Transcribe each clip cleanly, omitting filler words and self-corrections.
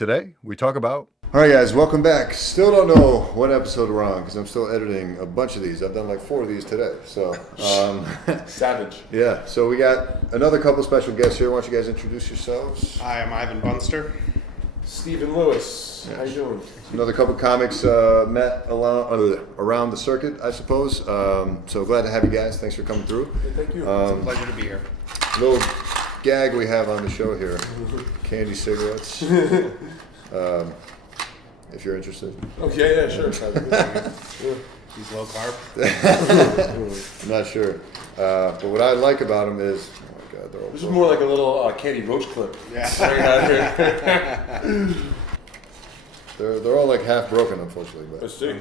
Today, we talk about... All right, guys, welcome back. Still don't know what episode we're on because I'm still editing a bunch of these. I've done like 4 of these today. So, Savage. Yeah, so we got another couple special guests here. Why don't you guys introduce yourselves? Hi, I'm Ivan Bunster. Stephen Lewis. How you doing? Another couple comics met around the circuit, I suppose. So glad to have you guys. Thanks for coming through. Yeah, thank you. It's a pleasure to be here. Little gag we have on the show here. Candy cigarettes. If you're interested. Okay, yeah, sure. He's low carb. I'm not sure. But what I like about them is, oh my God, they're all This is more like a little candy roach clip. Yeah. They're all like half broken, unfortunately. But, Let's see. yeah.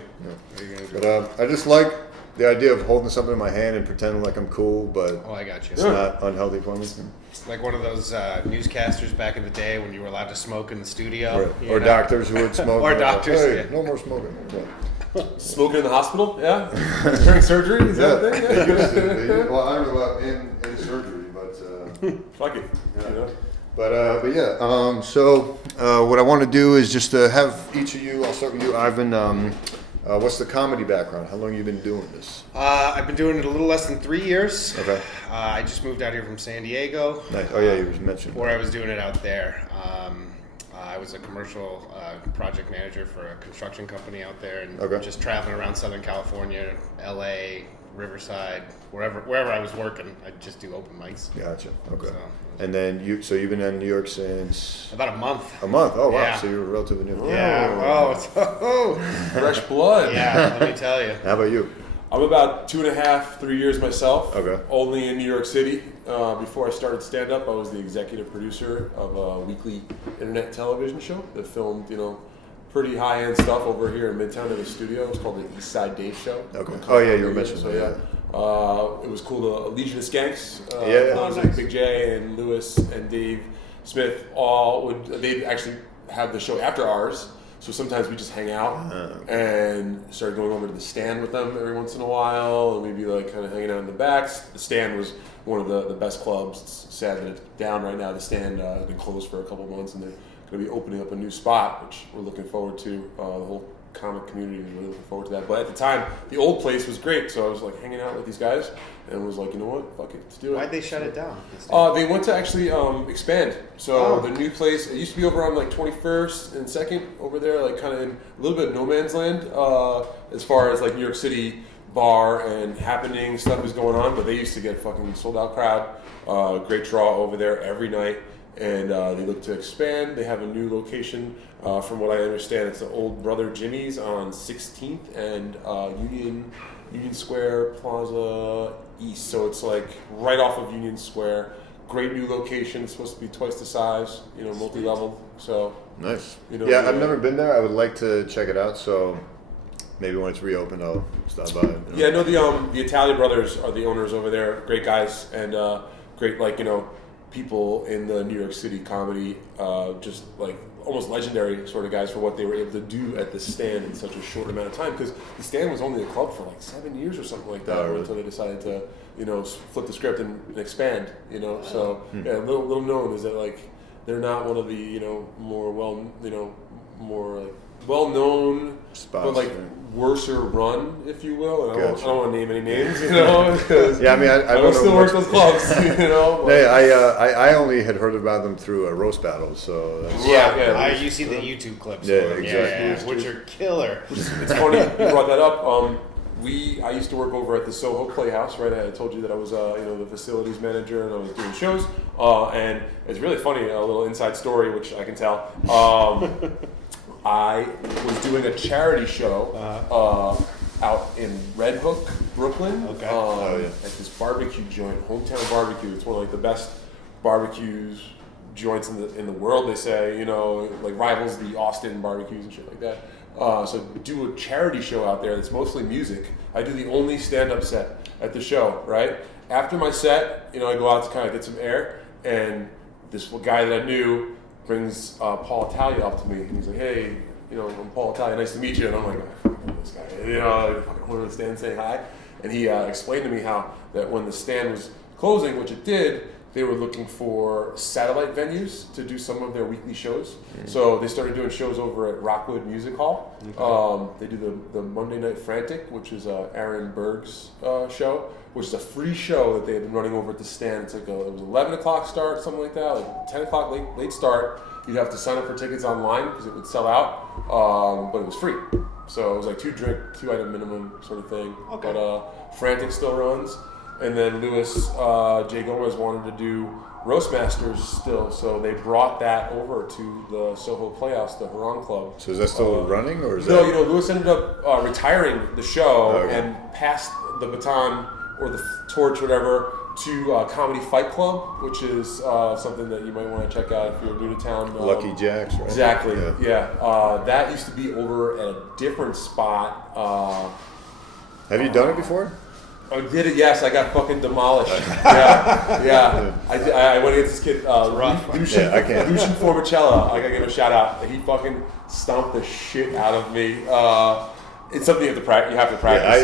But I just like the idea of holding something in my hand and pretending like I'm cool, but Oh, I got you. it's not unhealthy for me. It's like one of those newscasters back in the day when you were allowed to smoke in the studio. Right. Or doctors who would smoke. Or and they're like, doctors, hey, yeah. no more smoking. Yeah. Smoking in the hospital? Yeah? During surgery? Is that a They thing? used to. Well, I don't know about in surgery, but Fuck it. yeah. You know? But yeah. So what I want to do is just have each of you. I'll start with you, Ivan. What's the comedy background? How long have you been doing this? I've been doing it a little less than 3 years. Okay. I just moved out here from San Diego. Nice. Oh yeah, you mentioned. Before I was doing it out there. I was a commercial project manager for a construction company out there, and Okay. just traveling around Southern California, LA, Riverside, wherever I was working, I'd just do open mics. Gotcha. Okay. So, And then you've been in New York since about a month. a month. Oh wow. Yeah. So you're relatively new. Yeah. Oh. Fresh blood. Yeah. Let me tell you. How about you? I'm about 2.5, 3 years myself. Okay. Only in New York City. Before I started stand-up, I was the executive producer of a weekly internet television show that filmed, pretty high-end stuff over here in Midtown in a studio. It's called the East Side Dave Show. Okay. Oh yeah, you were mentioning So that. yeah, it was cool. The Legion of Skanks. Yeah. It was like Big J and Lewis and Dave Smith they'd actually have the show after ours. So sometimes we just hang out and started going over to the stand with them every once in a while, and we'd be like kind of hanging out in the backs. The stand was one of the best clubs. It's sad that it's down right now. The stand has been closed for a couple of months, and they're going to be opening up a new spot, which we're looking forward to. The whole comic community is really looking forward to that. But at the time, the old place was great, so I was like hanging out with these guys and was like, you know what, fuck it, let's do it. Why'd they shut it down? They went to actually expand. So the new place, it used to be over on like 21st and 2nd over there, like kind of in a little bit of no man's land as far as like New York City bar and happening stuff is going on. But they used to get fucking sold out crowd, great draw over there every night. And they look to expand. They have a new location. From what I understand, it's the old Brother Jimmy's on 16th and Union Square Plaza East. So it's like right off of Union Square. Great new location. It's supposed to be twice the size. Multi-level. So Nice. Yeah, I've never been there. I would like to check it out. So maybe when it's reopened, I'll stop by. Yeah, no, the Italian brothers are the owners over there. Great guys and great people in the New York City comedy, just like almost legendary sort of guys for what they were able to do at the stand in such a short amount of time. Because the stand was only a club for like 7 years or something like that, really? until they decided to, flip the script and expand. So yeah, little known is that like they're not one of the more more like well known, Spots, but like yeah. worser run, if you will. And Gotcha. I don't want to name any names, because Yeah, I mean, I I don't don't know still work much- those clubs, but- Hey, I only had heard about them through a roast battle, so that's, Yeah. You see the YouTube clips. Yeah, for them. exactly. Which are killer. It's funny you brought that up. I used to work over at the Soho Playhouse, right? I told you that I was the facilities manager and I was doing shows. And it's really funny, a little inside story which I can tell. I was doing a charity show out in Red Hook, Brooklyn. Okay. At this barbecue joint, Hometown Barbecue. It's one of like the best barbecues joints in the world. They say, like rivals the Austin barbecues and shit like that. So do a charity show out there that's mostly music. I do the only stand-up set at the show, right? After my set, I go out to kind of get some air, and this guy that I knew brings Paul Italia up to me, and he's like, "Hey, I'm Paul Italia, nice to meet you." And I'm like, "I fucking know this guy." I fucking went to the stand saying hi, and he explained to me how that when the stand was closing, which it did, they were looking for satellite venues to do some of their weekly shows. So they started doing shows over at Rockwood Music Hall. They do the Monday Night Frantic, which is Aaron Berg's show, which is a free show that they had been running over at the stand. It's like it was 11 o'clock start, something like that, like 10 o'clock late start. You'd have to sign up for tickets online because it would sell out, but it was free. So it was like 2-item minimum sort of thing. Okay. But Frantic still runs. And then Louis J. Gomez wanted to do Roastmasters still, so they brought that over to the Soho Playhouse, the Huron Club. So is that still running, or is No, that? Louis ended up retiring the show Okay. and passed the baton or the torch, whatever, to Comedy Fight Club, which is something that you might want to check out if you're new to town. Lucky Jacks, right? Exactly. Yeah. That used to be over at a different spot. Have you done it before? I did it, yes. I got fucking demolished. Yeah. I went against this kid, Lucian, Yeah, I can't. Lucian Formicella. I gotta give him a shout out. He fucking stomped the shit out of me. It's something you have to practice.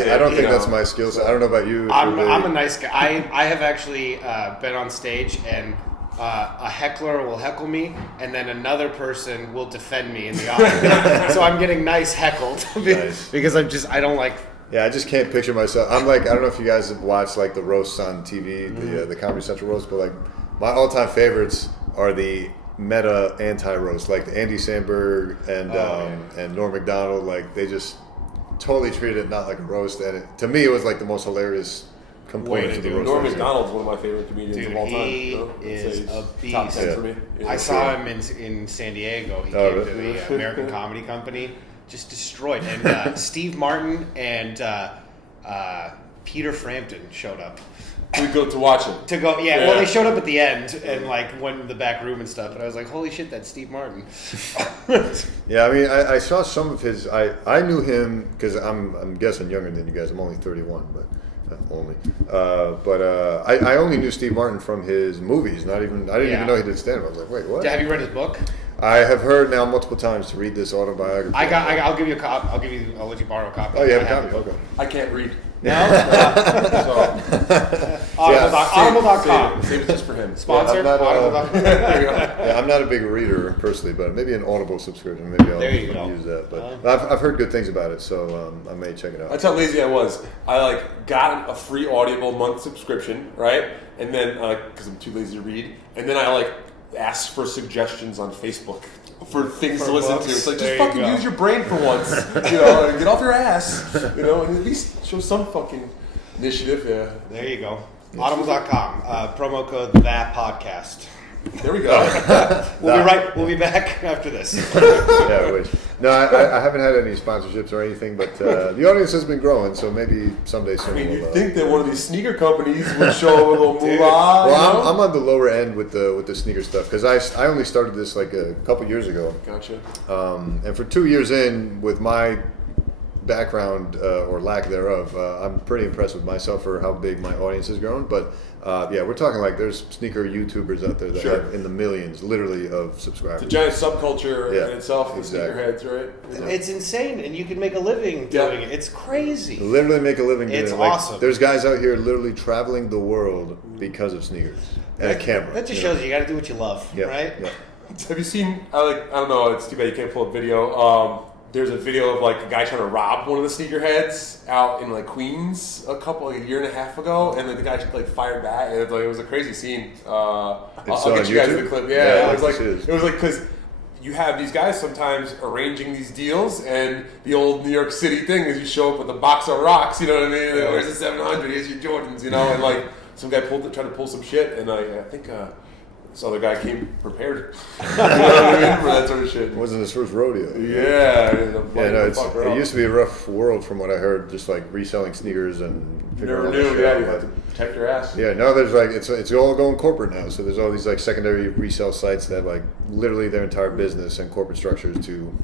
Yeah, I don't think that's my skill set. I don't know about you. I'm a nice guy. I have actually been on stage and a heckler will heckle me, and then another person will defend me in the audience. So I'm getting nice heckled Nice. because I don't like. Yeah, I just can't picture myself. I'm like, I don't know if you guys have watched like the roasts on TV, the Comedy Central roast, but like my all-time favorites are the meta anti-roast, like the Andy Samberg and Norm Macdonald. Like they just totally treated it not like a roast, and to me it was like the most hilarious component Way of to the do it. roast. Norm Macdonald's one of my favorite comedians Dude, of all time. he you know? is He's a top beast. 10 Yeah. for me. Yeah. I saw him in San Diego. He Oh, came really? to the American Comedy Company, just destroyed. And Steve Martin and Peter Frampton showed up. We go to watch him. To go, yeah. Well, they showed up at the end and like went in the back room and stuff. And I was like, "Holy shit, that's Steve Martin." Yeah, I mean, I saw some of his. I knew him because I'm guessing younger than you guys. I'm only 31, but only. I only knew Steve Martin from his movies. I didn't even know he did stand up. I was like, wait, what? Have you read his book? I have heard now multiple times to read this autobiography. I'll give you a copy. I'll let you borrow a copy. Oh, you have a I copy? it. Okay. I can't read. No. So Audible.com. save it just for him. Sponsored. Yeah, I'm not, Audible.com. There you go. Yeah, I'm not a big reader personally, but maybe an Audible subscription. Maybe I'll There you go. use that. But I've heard good things about it, so I may check it out. That's how lazy I was. I got a free Audible month subscription, right? And then because I'm too lazy to read, and then I asked for suggestions on Facebook for things to listen to. It's like, There just you fucking go. use your brain for once, and get off your ass, and at least show some fucking initiative. Yeah. There you go. Audible.com. Promo code that podcast. There we go. We'll be back after this. Yeah, wait. No, I haven't had any sponsorships or anything, but the audience has been growing, so maybe someday soon. I mean, we'll, you'd think that one of these sneaker companies would show a little moolah. Well, I'm on the lower end with the sneaker stuff because I only started this like a couple years ago. Gotcha. And for 2 years in, with my background or lack thereof, I'm pretty impressed with myself for how big my audience has grown. But yeah, we're talking like there's sneaker YouTubers out there that Sure. have in the millions, literally, of subscribers. It's a giant subculture Yeah, in itself, the exactly. sneakerheads, right? It's insane, and you can make a living doing it. It's crazy. Literally make a living doing It's it. Like, awesome. There's guys out here literally traveling the world because of sneakers and a camera. That just shows you got to do what you love, Yeah, right? yeah. Have you seen? I don't know. It's too bad you can't pull up video. There's a video of a guy trying to rob one of the sneakerheads out in Queens a year and a half ago, and the guy fired back, and it was a crazy scene. I'll get you guys YouTube? the clip. Yeah, Yeah, I'd it was like to see this. because you have these guys sometimes arranging these deals, and the old New York City thing is you show up with a box of rocks. You know what I mean? Where's the 700? Here's your Jordans. And some guy tried to pull some shit, and I think. This other guy came prepared, you know what I mean, for that sort of shit. It wasn't his first rodeo. Yeah, it used to be a rough world from what I heard, just reselling sneakers and figuring Never out knew. shit Yeah, out. you have to protect your ass. Yeah, no, there's it's all going corporate now. So there's all these secondary resale sites that literally their entire business and corporate structures to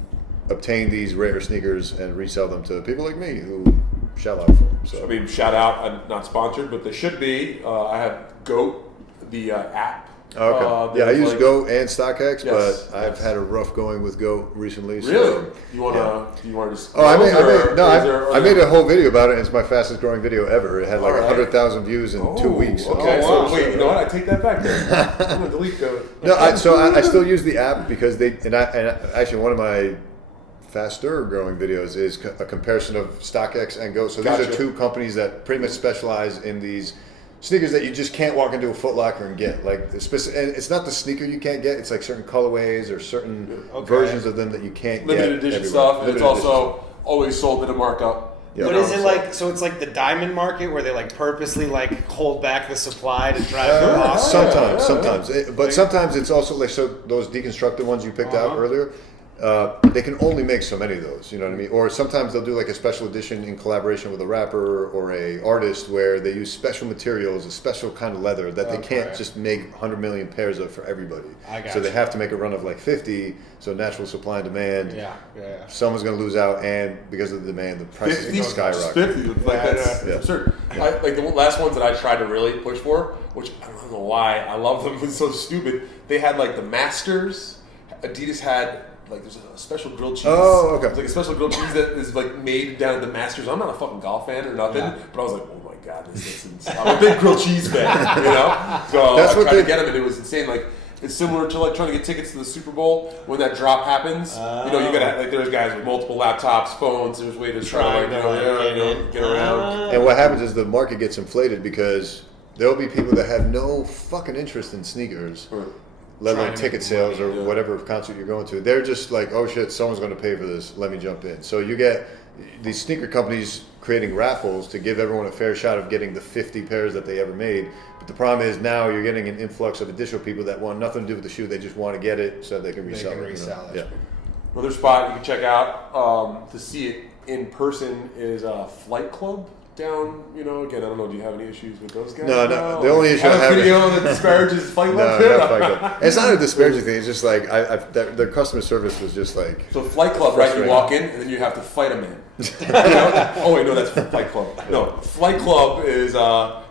obtain these rare sneakers and resell them to people like me who shell out for them. So I mean, shout out. I'm not sponsored, but they should be. I have GOAT, the app Okay. Yeah, I use like, Go and StockX, Yes, but I've had a rough going with Go recently. Really? So, You wanna? Do you want to just? Oh, I made a a whole video about it. And it's my fastest growing video ever. It had like Alright. 100,000 views in 2 weeks. So. Okay, Oh, wow. so wait, you know what? I take that back. Then I'm gonna delete Go. No, I still use the app because and actually one of my faster growing videos is a comparison of StockX and Go. So these Gotcha. are two companies that pretty much specialize in these sneakers that you just can't walk into a Foot Locker and get. Like, and it's not the sneaker you can't get. It's like certain colorways or certain versions of them that you can't Limited get. edition everywhere. stuff, and Limited it's edition also always sold at a markup. Yeah. But is it like, so it's like the diamond market where they like purposely like hold back the supply to drive the cost? Sometimes. But sometimes it's also like, so those deconstructed ones you picked out earlier, they can only make so many of those, you know what I mean? Or sometimes they'll do like a special edition in collaboration with a rapper or a artist where they use special materials, a special kind of leather that they can't just make 100 million pairs of for everybody. So they have to make a run of like 50, so natural supply and demand. Yeah. Someone's going to lose out, and because of the demand, the price is going to skyrocket. 50, like that's absurd. Like the last ones that I tried to really push for, which I don't know why I love them, it's so stupid. They had like the Masters. Adidas had like there's a special grilled cheese. Oh, okay. It's like a special grilled cheese that is like made down at the Masters. I'm not a fucking golf fan or nothing, but I was like, oh my god, this is I'm a big grilled cheese fan, you know. So That's I what tried they- to get them, and it was insane. Like it's similar to like trying to get tickets to the Super Bowl when that drop happens. You know, you gotta like there's guys with multiple laptops, phones. There's ways to try to get around. And what happens is the market gets inflated because there'll be people that have no fucking interest in sneakers, let alone ticket sales or whatever concert you're going to. They're just like, oh shit, someone's going to pay for this. Let me jump in. So you get these sneaker companies creating raffles to give everyone a fair shot of getting the 50 pairs that they ever made. But the problem is now you're getting an influx of additional people that want nothing to do with the shoe. They just want to get it so they can resell it. Yeah. Another spot you can check out to see it in person is Flight Club down. You know, again, I don't know. Do you have any issues with those guys? No. The only issue I have have a video that disparages Flight Club. No, not Fight Club. It's not a disparaging thing. It's just like their customer service was just like. So Flight Club, right? You walk in and then you have to fight a man. You know? Oh wait, no, that's Flight Club. No, Flight Club is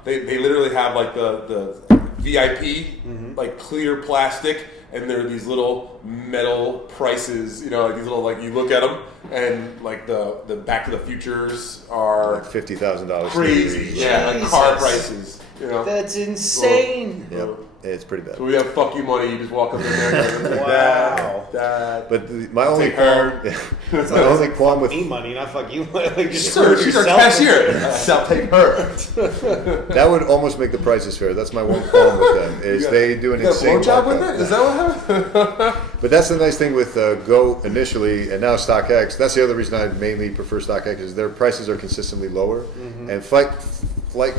they literally have like the VIP like clear plastic, and there are these little metal prices. You know, like these little like you look at them, and like the Back to the Futures are Like $50,000. crazy. Yeah, like car prices. You know, That's insane. Yep, it's pretty bad. so we have fuck you money. You just walk up in there. And Wow. Dad. But my only Take her. qualm, my only qualm with Me money, not fuck you. Like, just Sir, screw she's our yourself. cashier. I'll take her. that would almost make the prices fair. That's my one qualm with them is they do an You got a insane blowjob with markup. it? Is that what happened? But that's the nice thing with Go initially and now StockX. That's the other reason I mainly prefer StockX is their prices are consistently lower. And Flight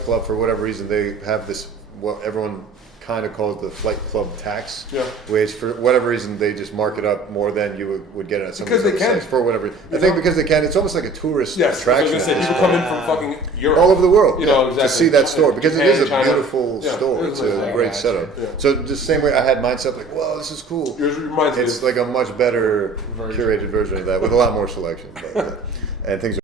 Club, for whatever reason, they have this what everyone kind of calls the Flight Club tax, which for whatever reason they just mark it up more than you would get at some Because of these they other can. sites for whatever. I think because they can. It's almost like a tourist Yes, I was attraction going to say, at this people point. come in from fucking Europe. All over the world, You know, exactly. to see that store because it is a Japan, China. beautiful Yeah, store. it It's is a nice. great setup. Yeah. So just the same way I had mine set up, like, whoa, this is cool. Yours reminds me It's of like a much better curated version of that with a lot more selection. But, and things are